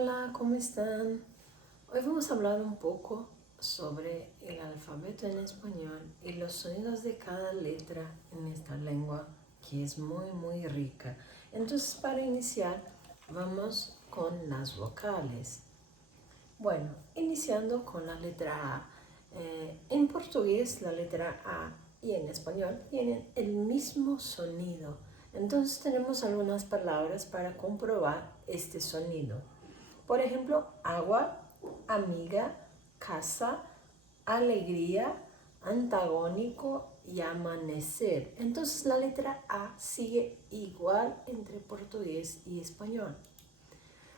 Hola, ¿cómo están? Hoy vamos a hablar un poco sobre el alfabeto en español y los sonidos de cada letra en esta lengua que es muy rica. Entonces, para iniciar, vamos con las vocales. Bueno, iniciando con la letra A. En portugués, la letra A y en español tienen el mismo sonido. Entonces tenemos algunas palabras para comprobar este sonido. Por ejemplo, agua, amiga, casa, alegría, antagónico y amanecer. Entonces la letra A sigue igual entre portugués y español.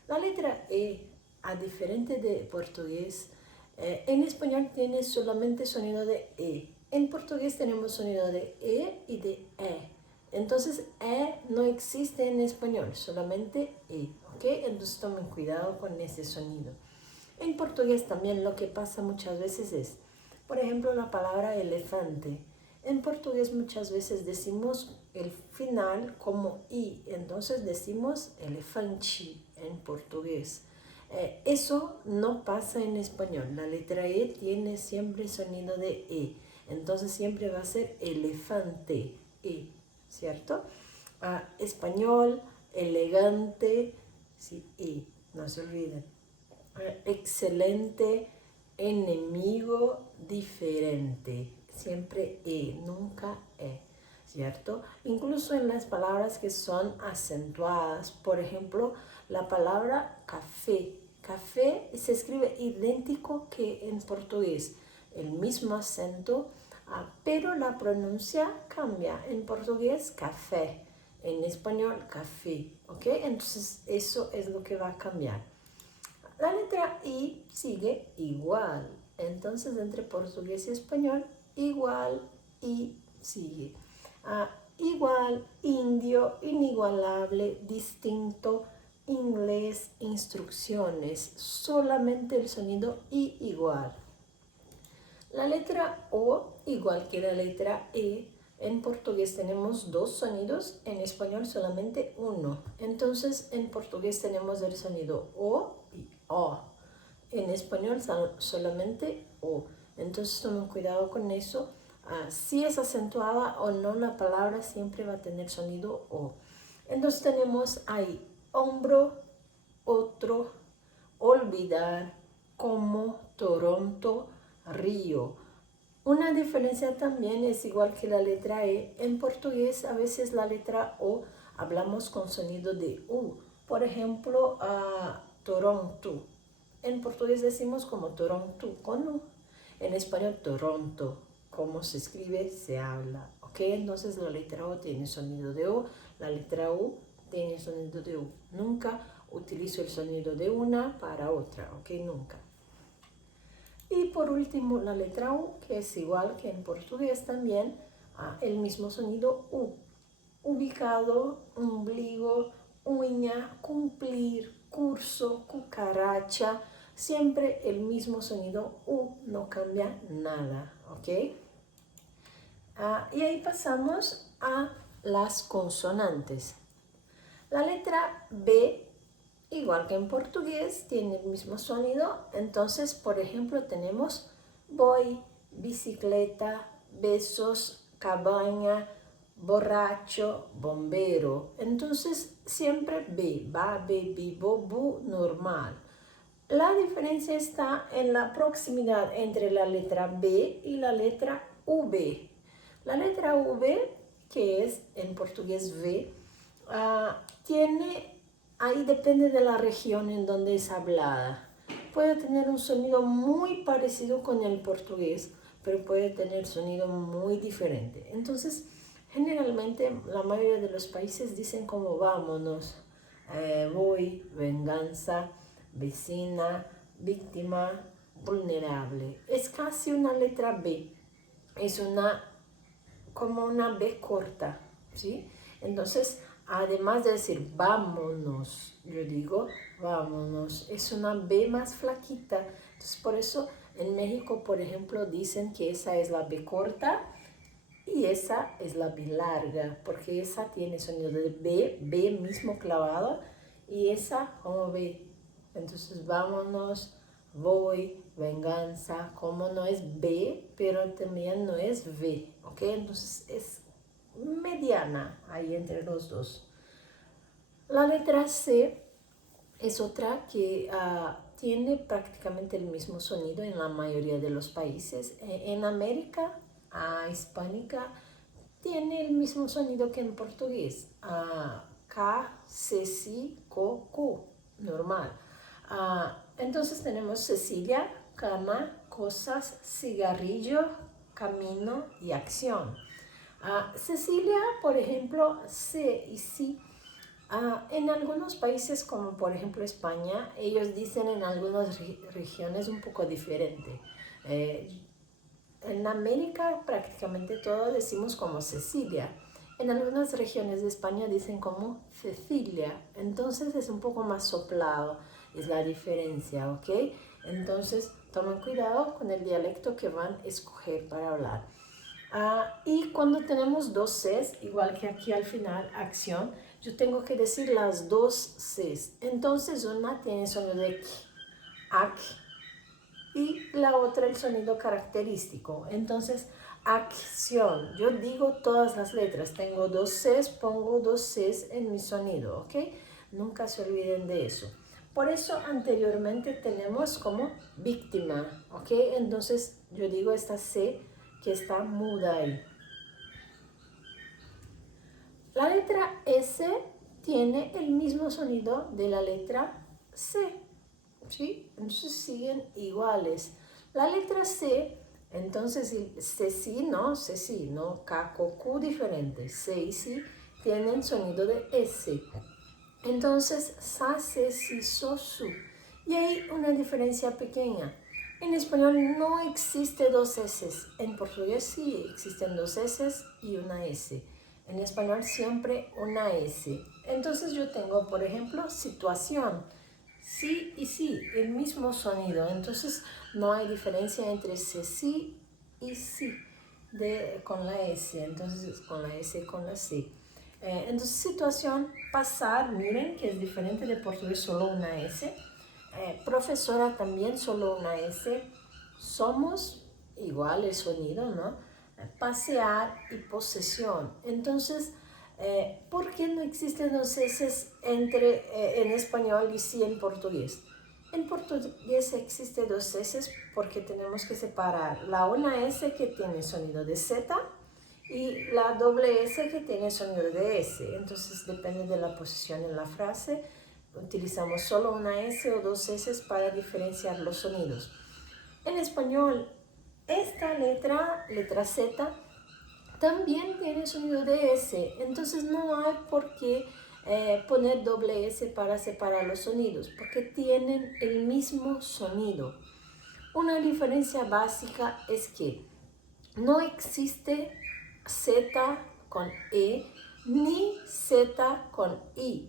La letra E, a diferente de portugués, en español tiene solamente sonido de E. En portugués tenemos sonido de E y de E. Entonces, E no existe en español, solamente E, ¿ok? Entonces tomen cuidado con ese sonido. En portugués también lo que pasa muchas veces es, por ejemplo, la palabra elefante. En portugués muchas veces decimos el final como I, entonces decimos elefante en portugués. Eso no pasa en español. La letra E tiene siempre sonido de E, entonces siempre va a ser elefante, E, ¿cierto? Español, elegante, sí, E, no se olviden. Excelente, enemigo, diferente. Siempre E, nunca E, ¿cierto? Incluso en las palabras que son acentuadas, por ejemplo, la palabra café. Café se escribe idéntico que en portugués, el mismo acento, pero la pronuncia cambia. En portugués, café. En español, café, ¿ok? Entonces, eso es lo que va a cambiar. La letra I sigue igual. Entonces, entre portugués y español, igual y sigue. Igual, indio, inigualable, distinto, inglés, instrucciones. Solamente el sonido I igual. La letra O, igual que la letra E, en portugués tenemos dos sonidos, en español solamente uno. Entonces, en portugués tenemos el sonido O y O. En español solamente O. Entonces, tomen cuidado con eso. Si es acentuada o no, la palabra siempre va a tener sonido O. Entonces, tenemos ahí hombro, otro, olvidar, como, Toronto, río. Una diferencia también es igual que la letra E. En portugués a veces la letra O hablamos con sonido de U. Por ejemplo, Toronto. En portugués decimos como Toronto con U. En español Toronto. Como se escribe, se habla. ¿Ok? Entonces la letra O tiene sonido de O. La letra U tiene sonido de U. Nunca utilizo el sonido de una para otra. ¿Ok? Nunca. Y por último, la letra U, que es igual que en portugués también, el mismo sonido U. Ubicado, ombligo, uña, cumplir, curso, cucaracha, siempre el mismo sonido U, no cambia nada, ¿ok? Y ahí pasamos a las consonantes. La letra B, igual que en portugués, tiene el mismo sonido. Entonces, por ejemplo, tenemos voy, bicicleta, besos, cabaña, borracho, bombero. Entonces, siempre B, va, be, bibo, bu, normal. La diferencia está en la proximidad entre la letra B y la letra V. La letra V, que es en portugués V, ahí depende de la región en donde es hablada. Puede tener un sonido muy parecido con el portugués, pero puede tener sonido muy diferente. Entonces, generalmente la mayoría de los países dicen como vámonos, voy, venganza, vecina, víctima, vulnerable. Es casi una letra B, es como una B corta, ¿sí? Entonces, además de decir vámonos, yo digo vámonos, es una B más flaquita. Entonces, por eso en México, por ejemplo, dicen que esa es la B corta y esa es la B larga, porque esa tiene sonido de B, B mismo clavado, y esa como B, Entonces vámonos, voy, venganza, como no es B, pero también no es V, ¿ok? Entonces es mediana ahí entre los dos. La letra C es otra que tiene prácticamente el mismo sonido en la mayoría de los países. En América hispánica tiene el mismo sonido que en portugués. K, C, C, Co, Q, normal. Entonces tenemos Cecilia, cama, cosas, cigarrillo, camino y acción. Cecilia, por ejemplo, C y C. En algunos países, como por ejemplo España, ellos dicen en algunas regiones un poco diferente. En América prácticamente todos decimos como Cecilia. En algunas regiones de España dicen como Cecilia. Entonces es un poco más soplado, es la diferencia, ¿ok? Entonces tomen cuidado con el dialecto que van a escoger para hablar. Y cuando tenemos dos Cs, igual que aquí al final, acción, yo tengo que decir las dos Cs. Entonces una tiene sonido de k, ak, y la otra el sonido característico. Entonces, acción. Yo digo todas las letras. Tengo dos Cs, pongo dos Cs en mi sonido, ¿ok? Nunca se olviden de eso. Por eso anteriormente tenemos como víctima, ¿ok? Entonces yo digo esta C que está muda ahí. La letra S tiene el mismo sonido de la letra C, ¿sí? Entonces siguen iguales. La letra C, entonces C sí, no, K, K, Q diferente. C y C tienen sonido de S. Entonces, sa, se, si, so, su. Y hay una diferencia pequeña. En español no existe dos S. En portugués sí existen dos S y una S. En español siempre una S. Entonces yo tengo, por ejemplo, situación. Sí y sí, el mismo sonido. Entonces no hay diferencia entre sí y sí con la S. Entonces con la S y con la C. Entonces situación, pasar, miren que es diferente de portugués, solo una S. Profesora también, solo una S. Somos, igual el sonido, ¿no? Pasear y posesión. Entonces, ¿por qué no existen dos S en español y sí en portugués? En portugués existe dos S porque tenemos que separar la una S que tiene sonido de Z y la doble S que tiene sonido de S. Entonces depende de la posición en la frase. Utilizamos solo una S o dos S para diferenciar los sonidos. En español, esta letra Z, también tiene sonido de S. Entonces no hay por qué poner doble S para separar los sonidos, porque tienen el mismo sonido. Una diferencia básica es que no existe Z con E ni Z con I.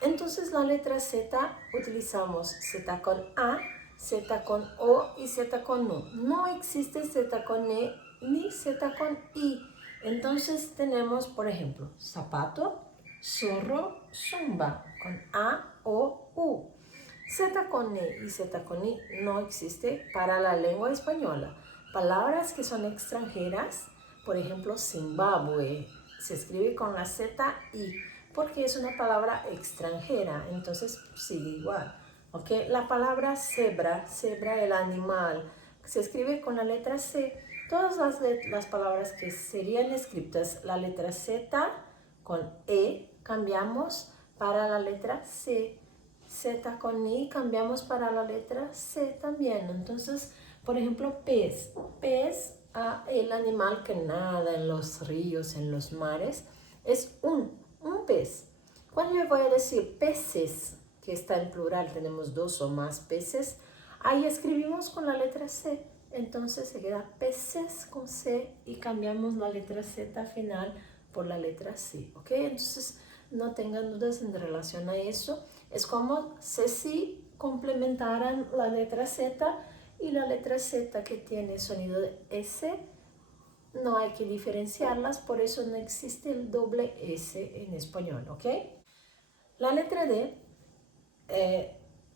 Entonces la letra Z utilizamos Z con A, Z con O y Z con U. No existe Z con E ni Z con I. Entonces tenemos, por ejemplo, zapato, zorro, zumba con A, O, U. Z con E y Z con I no existe para la lengua española. Palabras que son extranjeras, por ejemplo, Zimbabue, se escribe con la Z I porque es una palabra extranjera, entonces sigue igual. ¿Okay? La palabra cebra, el animal, se escribe con la letra C. Todas las palabras que serían escritas la letra Z con E cambiamos para la letra C. Z con I cambiamos para la letra C también. Entonces, por ejemplo, pez. Pez, el animal que nada en los ríos, en los mares, es un pez. Cuando yo voy a decir peces, que está en plural, tenemos dos o más peces, ahí escribimos con la letra C. Entonces se queda peces con C y cambiamos la letra Z final por la letra C. ¿Ok? Entonces no tengan dudas en relación a eso. Es como si complementaran la letra Z y la letra Z que tiene sonido de S. No hay que diferenciarlas, por eso no existe el doble S en español, ¿ok? La letra D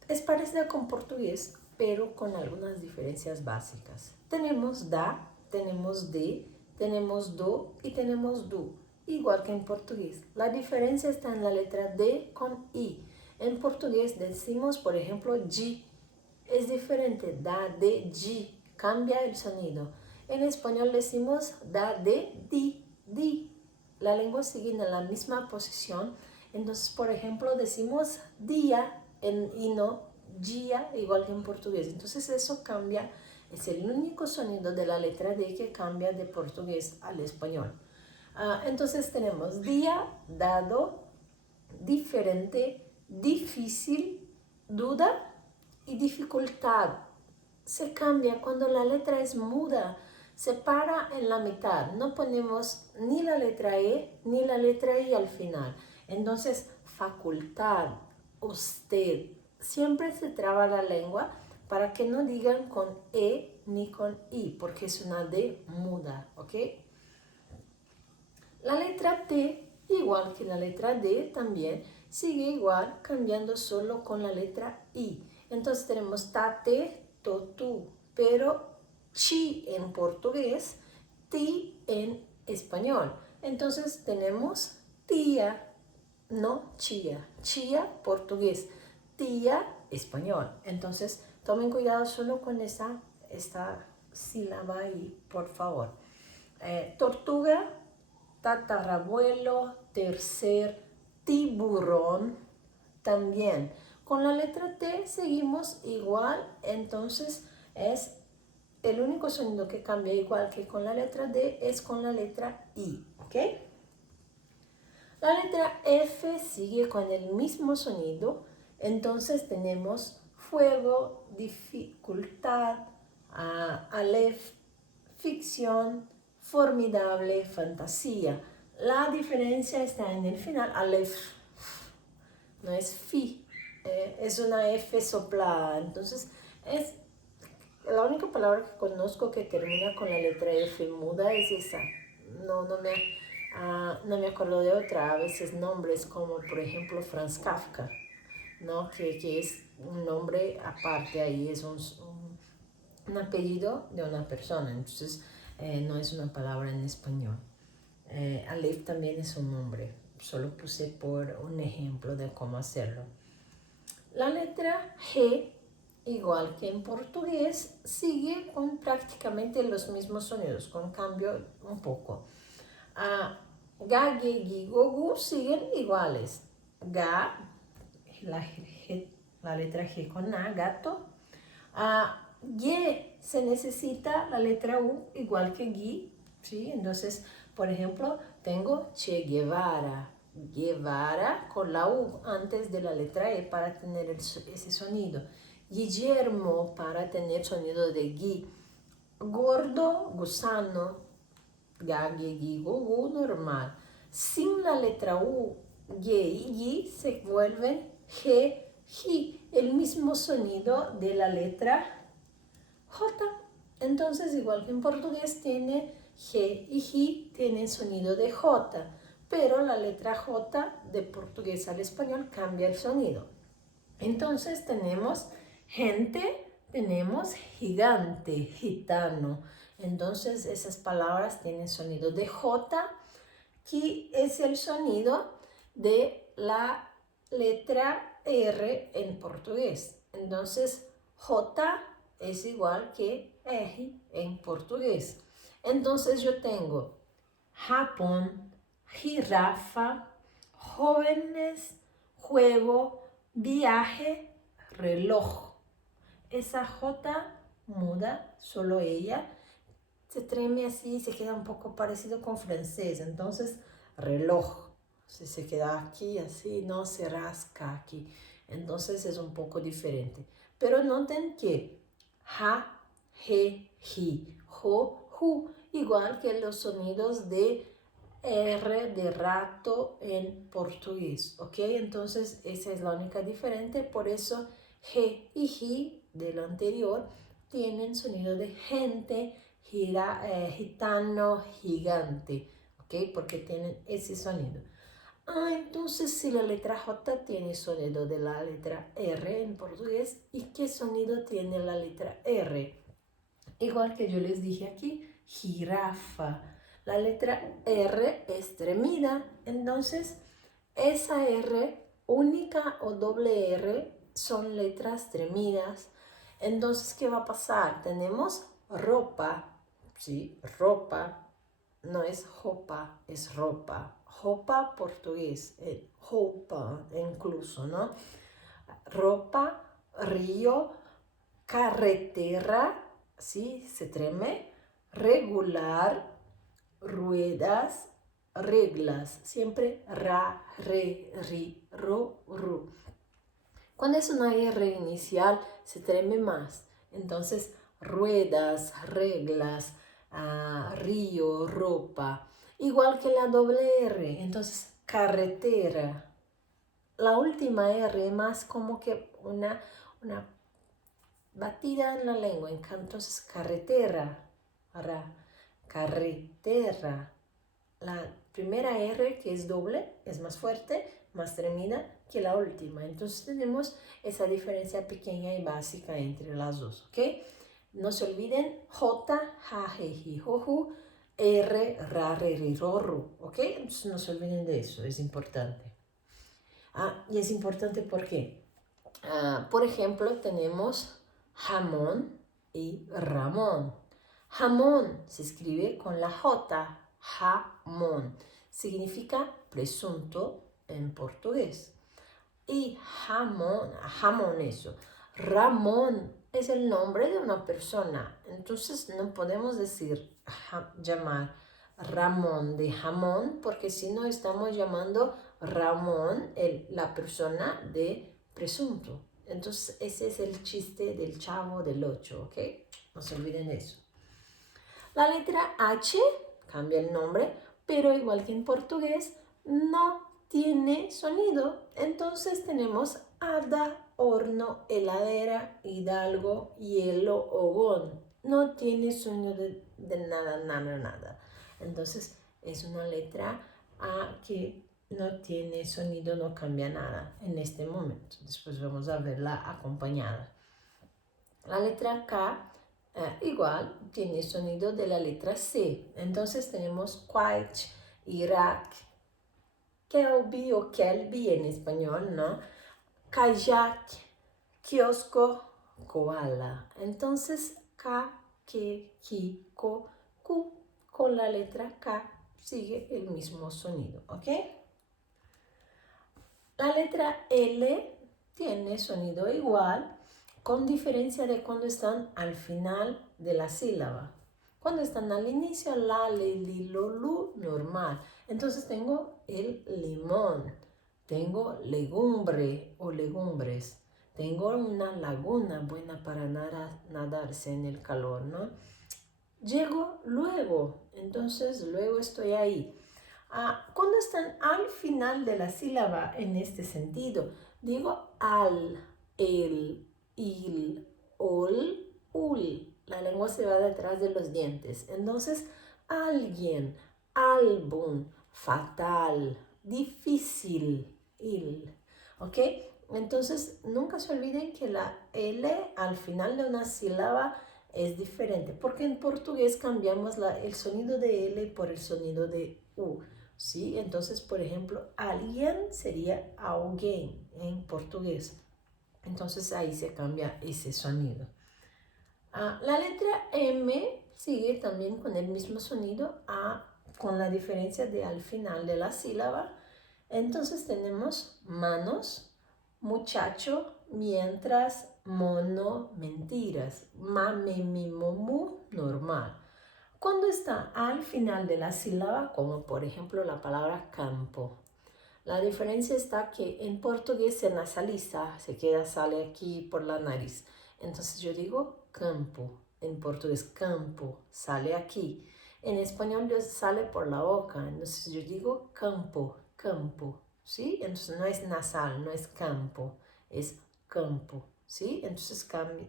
es parecida con portugués, pero con algunas diferencias básicas. Tenemos da, tenemos de, tenemos do y tenemos du, igual que en portugués. La diferencia está en la letra D con I. En portugués decimos, por ejemplo, G. Es diferente, da, de, G. Cambia el sonido. En español decimos da, de, di. La lengua sigue en la misma posición. Entonces, por ejemplo, decimos día y no día, igual que en portugués. Entonces, eso cambia. Es el único sonido de la letra D que cambia de portugués al español. Entonces, tenemos día, dado, diferente, difícil, duda y dificultad. Se cambia cuando la letra es muda, se para en la mitad, no ponemos ni la letra E ni la letra I al final. Entonces, facultad, usted, siempre se traba la lengua para que no digan con E ni con I, porque es una D muda, ¿ok? La letra T, igual que la letra D, también sigue igual, cambiando solo con la letra I. Entonces tenemos tate, totu, pero chi en portugués, ti en español. Entonces tenemos tía, no chía. Chía, portugués. Tía, español. Entonces tomen cuidado solo con esta sílaba ahí, por favor. Tortuga, tatarabuelo, tercer, tiburón, también. Con la letra T seguimos igual, entonces es el único sonido que cambia igual que con la letra D es con la letra I, ¿ok? La letra F sigue con el mismo sonido, entonces tenemos fuego, dificultad, aleph, ficción, formidable, fantasía. La diferencia está en el final, aleph, no es fi, es una F soplada, entonces es la única palabra que conozco que termina con la letra F muda es esa. No me acuerdo de otra. A veces nombres como, por ejemplo, Franz Kafka, ¿no? Que es un nombre aparte ahí, es un apellido de una persona. Entonces, no es una palabra en español. Aleph también es un nombre. Solo puse por un ejemplo de cómo hacerlo. La letra G, igual que en portugués, sigue con prácticamente los mismos sonidos, con cambio un poco. Ga, ge, gi, go, gu siguen iguales. Ga, la letra G con A, gato. Ye, se necesita la letra U igual que gi, ¿sí? Entonces, por ejemplo, tengo Che Guevara. Guevara con la U antes de la letra E para tener ese sonido. Guillermo para tener sonido de gui. Gordo, gusano. Ga, ge, gi, go, gu, normal. Sin la letra U, ye y gi se vuelven G, ji. El mismo sonido de la letra J. Entonces, igual que en portugués, tiene G y J, tienen sonido de J, pero la letra J de portugués al español cambia el sonido. Entonces, tenemos gente, tenemos gigante, gitano. Entonces, esas palabras tienen sonido de J, que es el sonido de la letra R en portugués. Entonces, J es igual que R en portugués. Entonces yo tengo Japón, jirafa, jóvenes, juego, viaje, reloj. Esa J muda, solo ella, se treme así, se queda un poco parecido con francés. Entonces, reloj. Si se queda aquí así, no se rasca aquí. Entonces es un poco diferente. Pero noten que ja, je, ji, jo, ju, igual que los sonidos de R de rato en portugués, ¿ok? Entonces esa es la única diferente, por eso G y Ji de lo anterior tienen sonido de gente, gitano, gigante, ¿ok? Porque tienen ese sonido. Entonces si la letra J tiene sonido de la letra R en portugués y qué sonido tiene la letra R. Igual que yo les dije aquí, jirafa. La letra R es tremida, entonces esa R, única o doble R, son letras tremidas. Entonces, ¿qué va a pasar? Tenemos ropa, ¿sí? Ropa, no es jopa, es ropa. Jopa portugués, roupa incluso, ¿no? Ropa, río, carretera, ¿sí? Se treme, regular, ruedas, reglas, siempre ra, re, ri, ro, ru. Cuando es una R inicial, se treme más. Entonces, ruedas, reglas, río, ropa. Igual que la doble R. Entonces, carretera. La última R más como que una batida en la lengua. Entonces, carretera. Ra, carretera. La primera R, que es doble, es más fuerte, más tremida que la última. Entonces tenemos esa diferencia pequeña y básica entre las dos, ¿ok? No se olviden J, ja, je, ji, jo, ju, R, ra, re, ri, ro, ru, ¿ok? Entonces no se olviden de eso, es importante. Y es importante porque, por ejemplo, tenemos jamón y Ramón. Jamón se escribe con la J, jamón. Significa presunto en portugués. Y jamón eso. Ramón es el nombre de una persona. Entonces no podemos decir, llamar Ramón de jamón, porque si no estamos llamando Ramón, la persona de presunto. Entonces ese es el chiste del Chavo del 8, ¿ok? No se olviden de eso. La letra H cambia el nombre, pero igual que en portugués, no tiene sonido. Entonces tenemos hada, horno, heladera, hidalgo, hielo, ogón. No tiene sonido de nada, nada, nada. Entonces es una letra A que no tiene sonido, no cambia nada en este momento. Después vamos a verla acompañada. La letra K igual tiene sonido de la letra C. Entonces tenemos quite, Irak, Kelby o Kelby en español, ¿no? Kayak, kiosco, koala. Entonces K, K, Ki, Ko, Ku, con la letra K sigue el mismo sonido, ¿ok? La letra L tiene sonido igual, con diferencia de cuando están al final de la sílaba. Cuando están al inicio, la, le, li, lo, lu, normal. Entonces tengo el limón, tengo legumbre o legumbres, tengo una laguna buena para nadarse en el calor, ¿no? Llego luego, entonces luego estoy ahí. Cuando están al final de la sílaba en este sentido, digo al, el, il, ol, ul. La lengua se va detrás de los dientes. Entonces, alguien, álbum, fatal, difícil, il. ¿Ok? Entonces, nunca se olviden que la L al final de una sílaba es diferente, porque en portugués cambiamos el sonido de L por el sonido de U. ¿Sí? Entonces, por ejemplo, alguien sería alguien en portugués. Entonces ahí se cambia ese sonido. La letra M sigue también con el mismo sonido, con la diferencia de al final de la sílaba. Entonces tenemos manos, muchacho, mientras, mono, mentiras, mame, mi, mu, normal. Cuando está al final de la sílaba, como por ejemplo la palabra campo, la diferencia está que en portugués se nasaliza, sale aquí por la nariz. Entonces yo digo campo, en portugués campo, sale aquí. En español sale por la boca, entonces yo digo campo, campo, ¿sí? Entonces no es nasal, no es campo, es campo, ¿sí? Entonces cambia,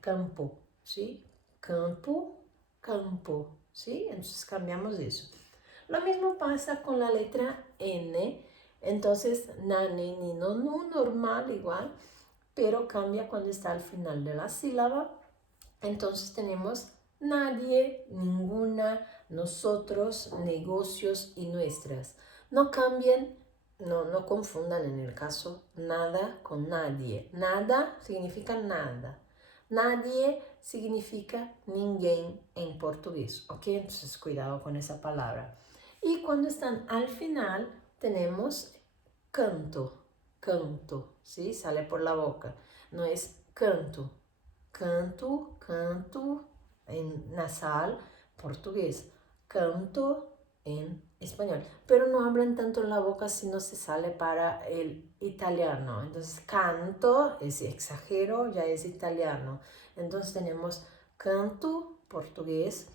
campo, ¿sí? Campo, campo, ¿sí? Entonces cambiamos eso. Lo mismo pasa con la letra N. Entonces, nane, ni, no, normal igual, pero cambia cuando está al final de la sílaba. Entonces tenemos nadie, ninguna, nosotros, negocios y nuestras. No cambien, no confundan en el caso nada con nadie. Nada significa nada. Nadie significa ninguém en portugués, ¿ok? Entonces cuidado con esa palabra. Y cuando están al final tenemos canto, canto, ¿sí? Sale por la boca. No es canto, canto, canto en nasal, portugués, canto en español. Pero no hablan tanto en la boca si no se sale para el italiano. Entonces, canto es exagero, ya es italiano. Entonces tenemos canto, portugués,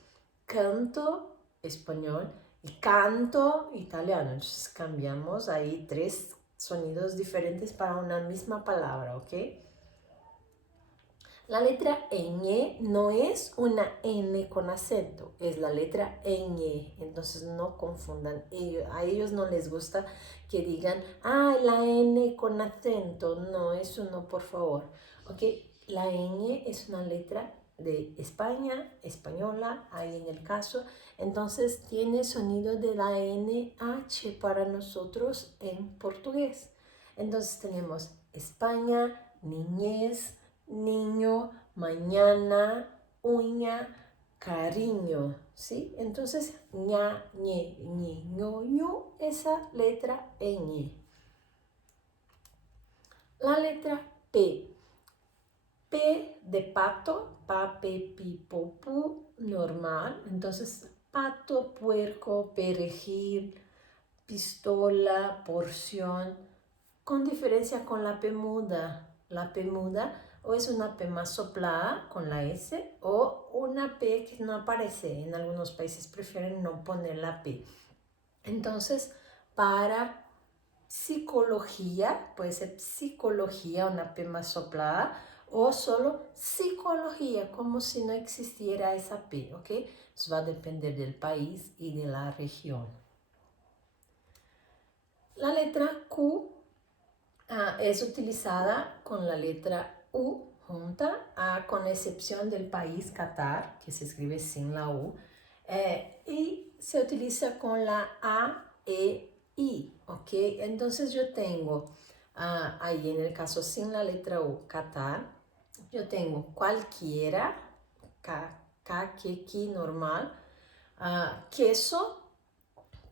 canto, español y canto, italiano. Entonces cambiamos ahí 3 sonidos diferentes para una misma palabra, ¿ok? La letra ñ no es una N con acento, es la letra ñ. Entonces no confundan. A ellos no les gusta que digan, la N con acento. No, eso no, por favor. ¿Ok? La ñ es una letra de España, española, ahí en el caso. Entonces tiene sonido de la NH para nosotros en portugués. Entonces tenemos España, niñez, niño, mañana, uña, cariño, ¿sí? Entonces, ña, ñe, ñi, ño, ñu, esa letra ñ. La letra P. P de pato, pa, pe, pi, po, pu, normal. Entonces, pato, puerco, perejil, pistola, porción, con diferencia con la P muda. La P muda o es una P más soplada con la S o una P que no aparece. En algunos países prefieren no poner la P. Entonces, para psicología, puede ser psicología, una P más soplada, o solo psicología, como si no existiera esa P, ¿ok? Eso va a depender del país y de la región. La letra Q es utilizada con la letra U junta, con excepción del país Qatar, que se escribe sin la U, y se utiliza con la A, E, I, ¿ok? Entonces yo tengo, ahí en el caso sin la letra U, Qatar, yo tengo cualquiera, ki, normal, queso,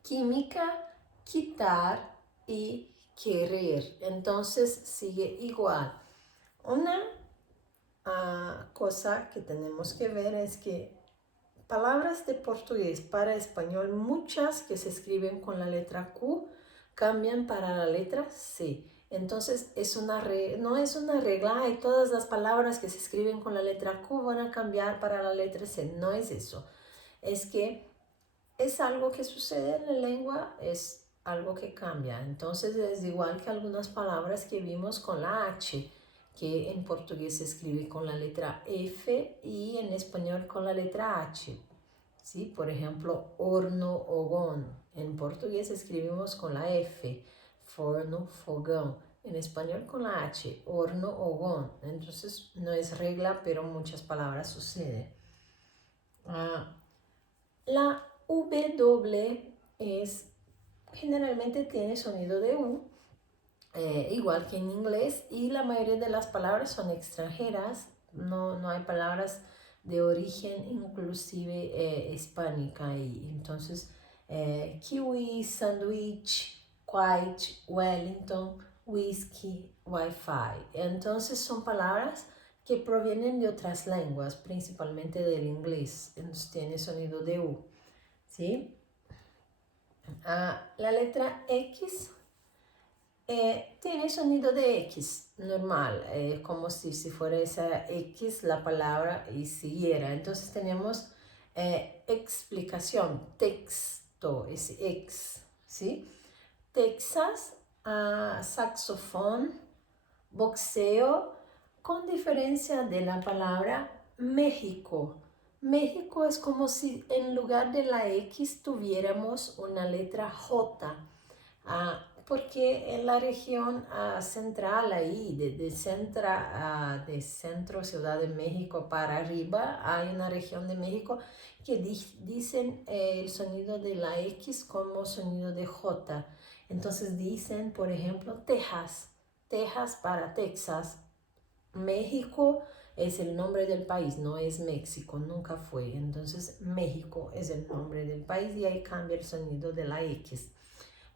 química, quitar y querer. Entonces sigue igual. Una cosa que tenemos que ver es que palabras de portugués para español, muchas que se escriben con la letra Q, cambian para la letra C. Entonces no es una regla, y todas las palabras que se escriben con la letra Q van a cambiar para la letra C. No es eso. Es que es algo que sucede en la lengua, es algo que cambia. Entonces es igual que algunas palabras que vimos con la H, que en portugués se escribe con la letra F y en español con la letra H. ¿Sí? Por ejemplo, horno, fogón. En portugués escribimos con la F, forno, fogão. En español con la H, horno, fogón. Entonces no es regla, pero muchas palabras suceden. La W generalmente tiene sonido de U, igual que en inglés, y la mayoría de las palabras son extranjeras, no hay palabras de origen inclusive hispánica, y entonces kiwi, sandwich, quiet, Wellington, whisky, wifi. Entonces son palabras que provienen de otras lenguas, principalmente del inglés, entonces tiene sonido de U, ¿sí? La letra X tiene sonido de X, normal, como si fuera esa X la palabra y siguiera. Entonces tenemos explicación, texto, es X, ¿sí? Texas, saxofón, boxeo, con diferencia de la palabra México. México es como si en lugar de la X tuviéramos una letra J. porque en la región central ahí, de centro Ciudad de México para arriba, hay una región de México que dicen el sonido de la X como sonido de J. Entonces dicen, por ejemplo, Texas, Texas para Texas. México es el nombre del país, no es México, nunca fue. Entonces México es el nombre del país y ahí cambia el sonido de la X.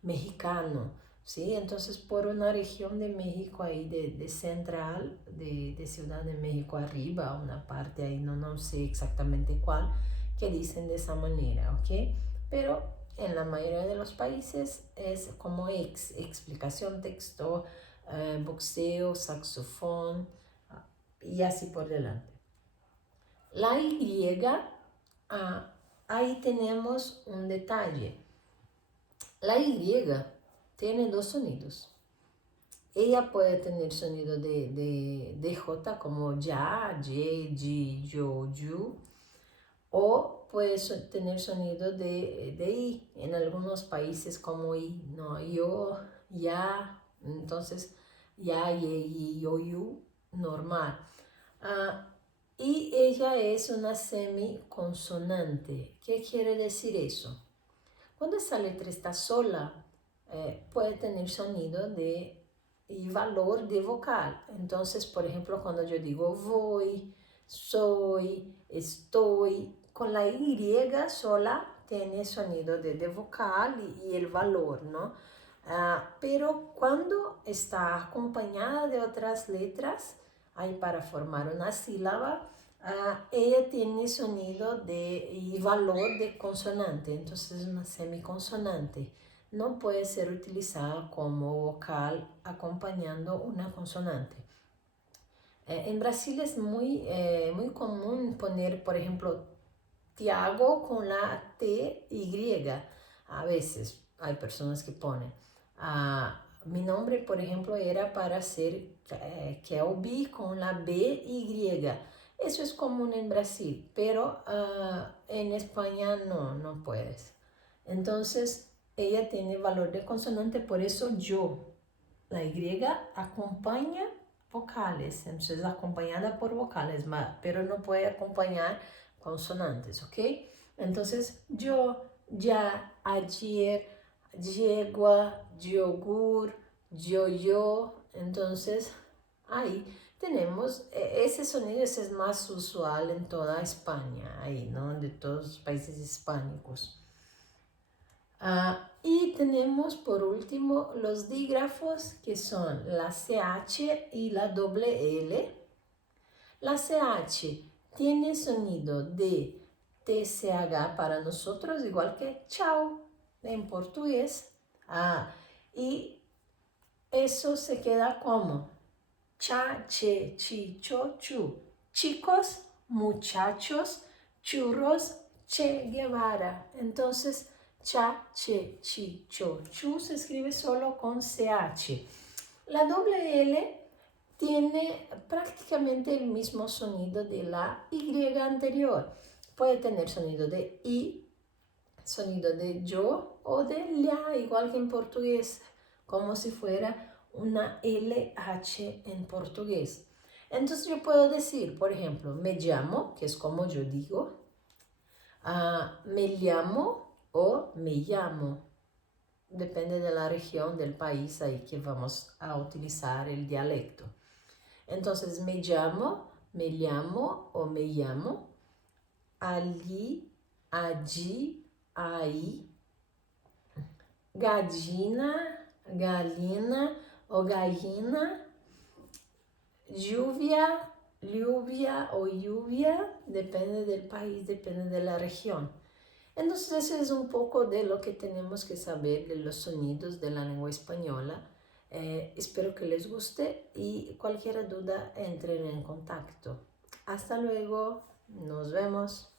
Mexicano, ¿sí? Entonces por una región de México ahí de central, de Ciudad de México arriba, una parte ahí, no sé exactamente cuál, que dicen de esa manera, ¿ok? Pero en la mayoría de los países es como explicación, texto, boxeo, saxofón y así por delante. La Y, ahí tenemos un detalle. La Y tiene dos sonidos. Ella puede tener sonido de J como ya, ye, ji, yo, yu, o puede tener sonido de I en algunos países como I, no, yo, ya, entonces ya, ye, yi, yo, yu, normal. Y ella es una semiconsonante. ¿Qué quiere decir eso? Cuando esa letra está sola, puede tener sonido y valor de vocal. Entonces, por ejemplo, cuando yo digo voy, soy, estoy, con la Y sola tiene sonido de vocal y el valor, ¿no? Pero cuando está acompañada de otras letras, ahí para formar una sílaba, ella tiene sonido y valor de consonante, entonces es una semiconsonante. No puede ser utilizada como vocal acompañando una consonante. En Brasil es muy común poner, por ejemplo, Tiago con la TY. A veces hay personas que ponen. Mi nombre, por ejemplo, era para ser Kelby con la BY. Eso es común en Brasil, pero en España no puedes. Entonces, ella tiene valor de consonante, por eso yo. La Y acompaña vocales, entonces acompañada por vocales, pero no puede acompañar consonantes, ¿ok? Entonces, yo, ya, ayer, yegua, yogur, yo, entonces ahí tenemos ese sonido, ese es más usual en toda España, ahí, ¿no? De todos los países hispánicos. Y tenemos por último los dígrafos que son la CH y la doble L. La CH tiene sonido de TCH para nosotros, igual que chao en portugués. Y eso se queda como cha, che, chi, cho, chu. Chicos, muchachos, churros, Che Guevara. Entonces, cha, che, chi, cho, chu se escribe solo con CH. La doble L tiene prácticamente el mismo sonido de la Y anterior. Puede tener sonido de I, sonido de yo o de la, igual que en portugués, como si fuera una LH en portugués. Entonces yo puedo decir, por ejemplo, me llamo, que es como yo digo, me llamo o me llamo. Depende de la región del país ahí que vamos a utilizar el dialecto. Entonces, me llamo o me llamo, ali, allí, ahí, gallina, galina o gallina, lluvia, lluvia o lluvia, depende del país, depende de la región. Entonces, eso es un poco de lo que tenemos que saber de los sonidos de la lengua española. Espero que les guste y cualquier duda entren en contacto. Hasta luego, nos vemos.